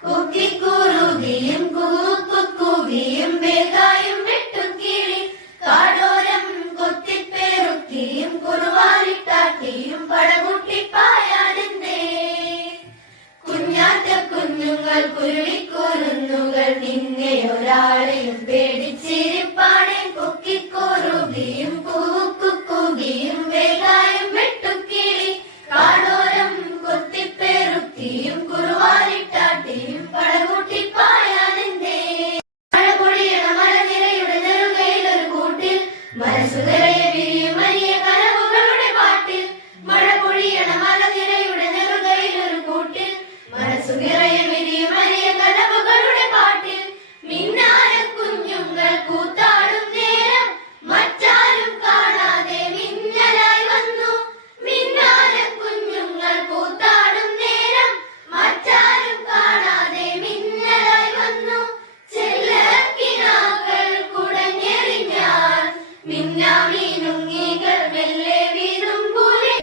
കൂക്കിക്കൂറുകയും കൂക്കുകൂകിയും വേഗായും വെട്ടുക്കിളി കാടോരം കൊത്തിപ്പേറുക്കിയും കുറുവാലിട്ടാട്ടിയും പടമുട്ടിപ്പായാനെന്തേ കുഞ്ഞാറ്റ കുഞ്ഞുങ്ങൾ കുരുവിക്കൂരുന്നുകൾ നിന്നെ ഒരാളെയും പേടിച്ചിരിപ്പാണെ കൊക്കിക്കൂറുകയും കൂക്കുകൂകിയും വേഗായും വെട്ടുക്കിളി കാടോരം കൊത്തിപ്പേറുക്കിയും കുറുവാലിട്ടാട്ടിയും പടമുട്ടിപ്പായാനെന്തേ മഴ പൊഴിയണ മലനിരയുടെ നെറുകയിലൊരു കൂട്ടിൽ മനസ്സുനിറയെ വിരിയും വലിയ കനവുകളുടെ പാട്ടിൽ മഴ പൊഴിയണ മലനിരയുടെ നെറുകയിലൊരു കൂട്ടിൽ മനസ്സുനിറയെ വിരിയും വലിയ കനവുകളുടെ പാട്ടിൽ മിന്നാര കുഞ്ഞുങ്ങൾ കൂത്താടും നേരം മറ്റാരും കാണാതെ മിന്നലായി വന്നു മിന്നാര കുഞ്ഞുങ്ങൾ കൂത്താടും നേരം മറ്റാരും കാണാതെ മിന്നലായി വന്നു ചെല്ലക്കിനാക്കൾ കുടഞ്ഞെറിഞ്ഞാൽ മിന്നാമീനുങ്ങികൾ മെല്ലെ വീതും പോലെ